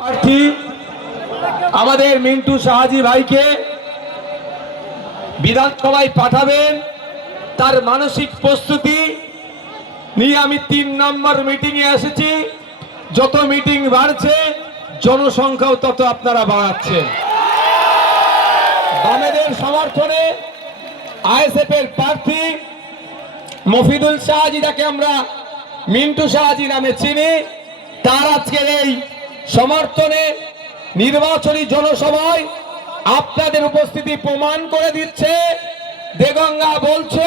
প্রার্থী আমাদের মিন্টু শাহজি ভাইকে বিধানসভায় পাঠাবেন, তার মানসিক প্রস্তুতি নিয়ে আমি 3 নম্বর মিটিং এ এসেছি। যত মিটিং বাড়ছে জনসংখ্যাও তত আপনারা বাড়াচ্ছেন। বামেদের সমর্থনে আইএসএফ এর প্রার্থী মফিদুল শাহজি, যাকে আমরা মিন্টু শাহজি নামে চিনি, তার আজকের এই সমর্থনে নির্বাচনী জনসভায় আপনাদের উপস্থিতি প্রমাণ করে দিচ্ছে। দেগঙ্গা বলছে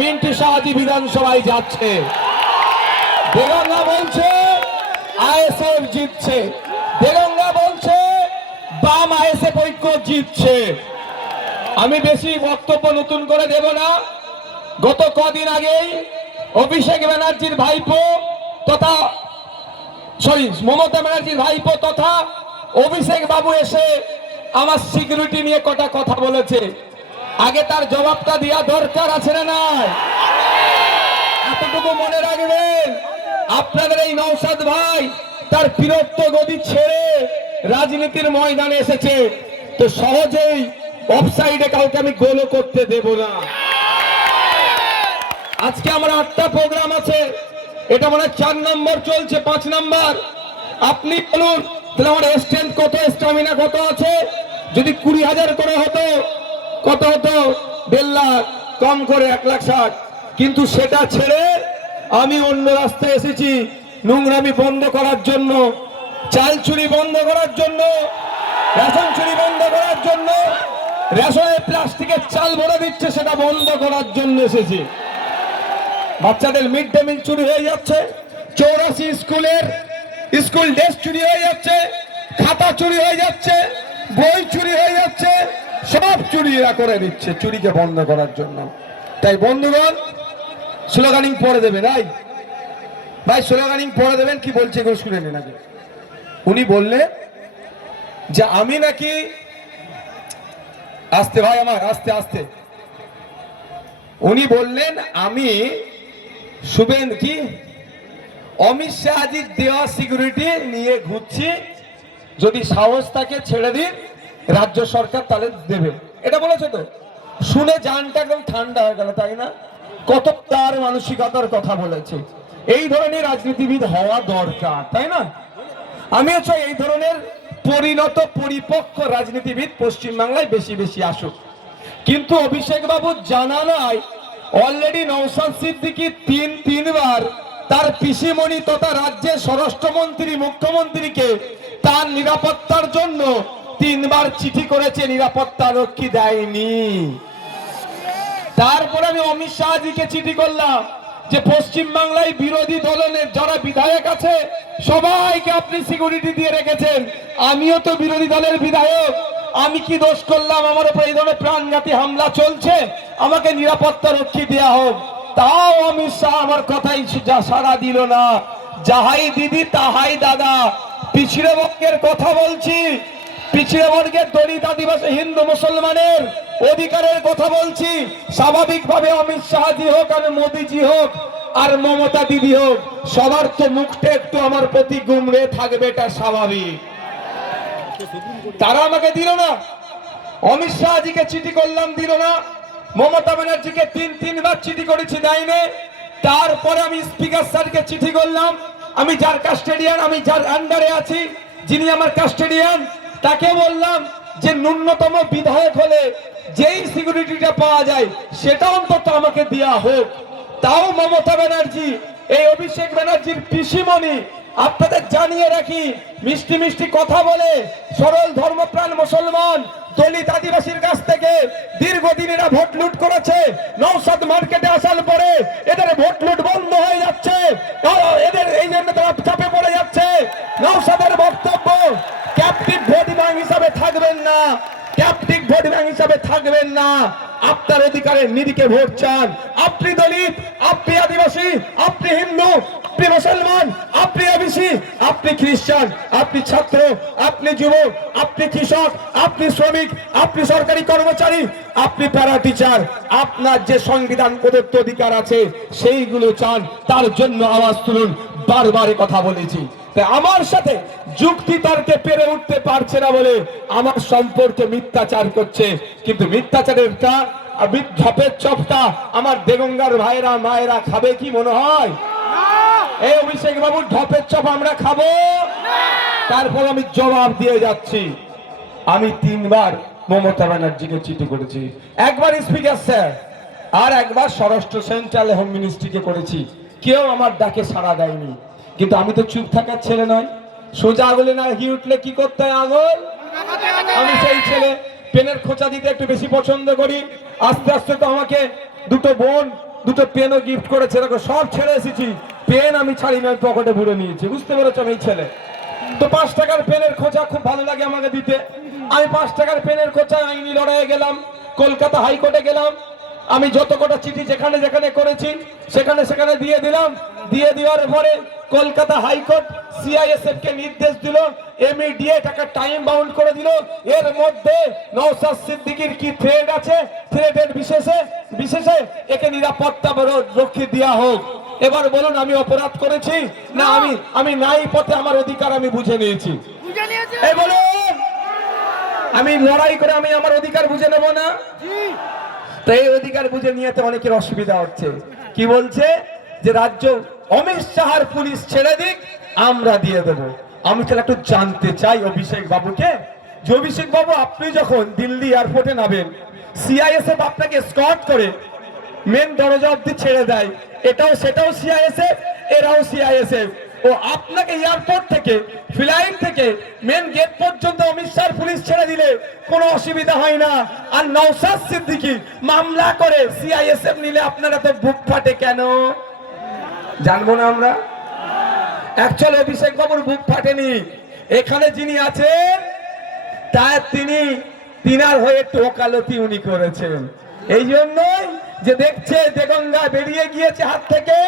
মিন্টু শাহজি বিধানসভায় যাচ্ছে, দেগঙ্গা বলছে আইএসএফ জিতছে, দেগঙ্গা বলছে বাম আইএসএফ ঐক্য জিতছে। আমি বেশি বক্তব্য নতুন করে দেব না। গত কদিন আগেই অভিষেক ব্যানার্জির ভাইপো তথা মমতা ব্যানার্জির ভাইপো তথা অভিষেক বাবু এসে আমার সিকিউরিটি নিয়ে কটা কথা বলেছে। আগে তার জবাবটা দেওয়া দরকার আছে না নাই? এতটুকু মনে রাখবেন, আপনাদের এই নওশাদ ভাই তার বীরত্ব গদি ছেড়ে রাজনীতির ময়দানে এসেছে, তো সহজেই অফসাইডে কাউকে আমি গোলও করতে দেব না। আজকে আমার 8টা প্রোগ্রাম আছে, এটা মানে 4 নম্বর চলছে, 5 নম্বর। আপনি বলুন তাহলে আমার স্ট্রেংথ কত, স্টামিনা কত আছে? যদি 20,000 করে হতো কত হতো? 1.5 লাখ, কম করে 1,60,000। কিন্তু সেটা ছেড়ে আমি অন্য রাস্তায় এসেছি নোংরামি বন্ধ করার জন্য, চাল চুরি বন্ধ করার জন্য, রেশন চুরি বন্ধ করার জন্য, রেশনে প্লাস্টিকের চাল ভরে দিচ্ছে সেটা বন্ধ করার জন্য এসেছি। বাচ্চাদের মিড ডে মিল চুরি হয়ে যাচ্ছে, 84 স্কুলের স্কুল ড্রেস চুরি হয়ে যাচ্ছে, খাতা চুরি হয়ে যাচ্ছে, বই চুরি হয়ে যাচ্ছে, সব চুরি এরা করে দিচ্ছে চুরিকে বন্ধ করার জন্য। তাই বন্ধুগণ, স্লোগানিং পড়ে দেবেন। ভাই স্লোগানিং পড়ে দেবেন। কি বলছে এগুলো শুনে নেন আগে। উনি বললেন যে আমি নাকি, আস্তে ভাই আমার, আস্তে আস্তে। উনি বললেন আমি শুভেন কি অমিত শাহজির দেওয়া সিকিউরিটি নিয়ে ঘুরছি, যদি সাহস থাকে ছেড়ে দিন, রাজ্য সরকার তাহলে দেবে। এটা বলেছে তো, শুনে জানটা একদম ঠান্ডা হয়ে গেল, তাই না? কত তার মানসিকতার কথা বলেছে। এই ধরনের রাজনীতিবিদ হওয়া দরকার, তাই না? আমিও চাই এই ধরনের পরিণত পরিপক্ক রাজনীতিবিদ পশ্চিমবাংলায় বেশি বেশি আসুক। কিন্তু অভিষেক বাবু জানা নাই অলরেডি নওশাদ সিদ্দিকী 3বার তার পিসিমণি তথা রাজ্যের স্বরাষ্ট্রমন্ত্রী মুখ্যমন্ত্রীকে তার নিরাপত্তার জন্য 3বার চিঠি করেছে, নিরাপত্তা রক্ষী দেয়নি। তারপরে আমি অমিত শাহজিকে চিঠি করলাম যে পশ্চিমবাংলায় বিরোধী দলের যারা বিধায়ক আছে সবাইকে আপনি সিকিউরিটি দিয়ে রেখেছেন, আমিও তো বিরোধী দলের বিধায়ক, আমি কি দোষ করলাম? আমার উপর এই ধরনের প্রাণঘাতী হামলা চলছে, আমাকে নিরাপত্তা রক্ষী দেওয়া হোক। তাও অমিত শাহ আমার কথাই সাড়া দিল না। যাহাই দিদি তাহাই দাদা। পিছিয়ে বর্গের কথা বলছি, পিছিয়ে বর্গের দলিত আদিবাসী হিন্দু মুসলমানের অধিকারের কথা বলছি। স্বাভাবিকভাবে অমিত শাহজি হোক আর মোদীজি হোক আর মমতা দিদি হোক, সবার তো মুখটা একটু আমার প্রতি গুমড়ে থাকবে, এটা স্বাভাবিক। তারা আমাকে দিল না। অমিত শাহজিকে চিঠি করলাম, দিল না। মমতা ব্যানার্জিকে 3বার চিঠি করেছি, দেয়নি। তারপরে আমি স্পিকার স্যারকে চিঠি করলাম, আমি যার কাস্টেডিয়ান, আমি যার আন্ডারে আছি, যিনি আমার কাস্টেডিয়ান, তাকে বললাম যে ন্যূনতম বিধায়ক হলে যেই সিকিউরিটিটা পাওয়া যায় সেটা অন্তত আমাকে দেওয়া হোক। তাও মমতা ব্যানার্জি, এই অভিষেক ব্যানার্জির পিসিমণি, আপনাদের জানিয়ে রাখি, মিষ্টি মিষ্টি কথা বলে সরল ধর্মপ্রাণ মুসলমান দলিত আদিবাসীর কাছ থেকে দীর্ঘদিন এরা ভোট লুট করেছে। নওশাদ মার্কেটে আসার পরে এদের ভোট লুট বন্ধ হয়ে যাচ্ছে, এদের এই জন্য তারা চাপে পড়ে যাচ্ছে। নওশাদের বক্তব্য, ক্যাপটিভ ভোট ব্যাংক হিসাবে থাকবেন না, ক্যাপটিভ ভোট ব্যাংক হিসাবে থাকবেন না। আপনার অধিকারের নিরিখে ভোট চান। আপনি দলিত, আপনি আদিবাসী, আপনি হিন্দু, আপনি মুসলমান, আপনি ওবিসি, আপনি খ্রিস্টান, আপনি ছাত্র, আপনি যুবক, আপনি কৃষক, আপনি শ্রমিক, আপনি সরকারি কর্মচারী, আপনি প্যারা টিচার, আপনার যে সংবিধান প্রদত্ত অধিকার আছে সেইগুলো চান, তার জন্য আওয়াজ তুলুন। বারবার কথা বলেছি। তাই আমার সাথে যুক্তি তর্কে পেরে উঠতে পারছে না বলে আমার সম্পর্কে মিথ্যাচার করছে। কিন্তু মিথ্যাচারের ঝপের চপটা আমার দেগঙ্গার ভাইরা মায়েরা খাবে কি মনে হয়? এই অভিষেক বাবুর ঢপের চপ আমরা খাবো? তারপর আমি জবাব দিয়ে যাচ্ছি। আমি 3 বার মমতা ব্যানার্জিকে চিঠি করেছি, একবার স্পিকার স্যার আর একবার স্বরাষ্ট্র সেন্ট্রাল হোম মিনিস্ট্রিকে করেছি। কেউ আমার ডাকে সাড়া দেয়নি। কিন্তু আমি তো চুপ থাকার ছেলে নয়। সোজা আঙুলে না ঘি উঠলে কি করতে হয় আঙুল? আমি সেই ছেলে, পেনের খোঁচা দিতে একটু বেশি পছন্দ করি। আস্তে আস্তে তো আমাকে দুটো বোন দুটো পেনও গিফট করেছে। দেখো সব ছেড়ে এসেছি, পেন আমি ছাড়িনি, আমি পকেটে ভরে নিয়েছি। বুঝতে পেরেছো? আমি এই ছেলে তো 5 টাকার পেনের খোঁচা খুব ভালো লাগে আমাকে দিতে। আমি 5 টাকার পেনের খোঁচা আইনি লড়াইয়ে গেলাম, কলকাতা হাইকোর্টে গেলাম। আমি যত কটা চিঠি যেখানে যেখানে করেছি সেখানে সেখানে দিয়ে দিলাম। দিয়ে দেওয়ার পরে কলকাতা হাইকোর্ট সিআইএসএফ কে নির্দেশ দিল, ইমিডিয়েট একটা টাইম বাউন্ড করে দিল। এর মধ্যে নওশাদ সিদ্দিকীর কি থ্রেড আছে, থ্রেডের বিশেষে একে নিরাপত্তা রক্ষী দেওয়া হোক। এবার বলুন আমি অপরাধ করেছি না? আমি নাই পথে আমার অধিকার আমি বুঝে নিয়েছি। এই বলুন আমি লড়াই করে আমি আমার অধিকার বুঝে নেব না? তো এই অধিকার বুঝে নিয়ে তো অনেকের অসুবিধা হচ্ছে। কি বলছে যে রাজ্য অমিত শাহর পুলিশ ছেড়ে দিক, আমরা দিয়ে দেবো। আমি তাহলে একটু জানতে চাই অভিষেক বাবুকে, যে অভিষেক বাবু আপনি যখন দিল্লি এয়ারপোর্টে নামেন, সিআইএসএফ আপনাকে স্কট করে মেন দরজা অব্দি ছেড়ে দেয়, এটাও সেটাও সিআইএসএফ, এরাও সিআইএসএফ। ও আপনাকে এয়ারপোর্ট থেকে ফ্লাইট থেকে মেন গেট পর্যন্ত অমিত শাহ পুলিশ ছেড়ে দিলে কোনো অসুবিধা হয় না। আর নওশাদ সিদ্দিকী মামলা করে সিআইএসএফ নিলে আপনারা তো বুক ফাটে কেন? জানবো না আমরা? অ্যাকচুয়ালি অভিষেক বাবুর বুক ফাটেনি। এখানে যিনি আছেন তার তিনার হয়ে একটু ওকালতি উনি করেছেন। এই জন্যই যে দেখছে দেগঙ্গা বেরিয়ে গিয়েছে হাত থেকে,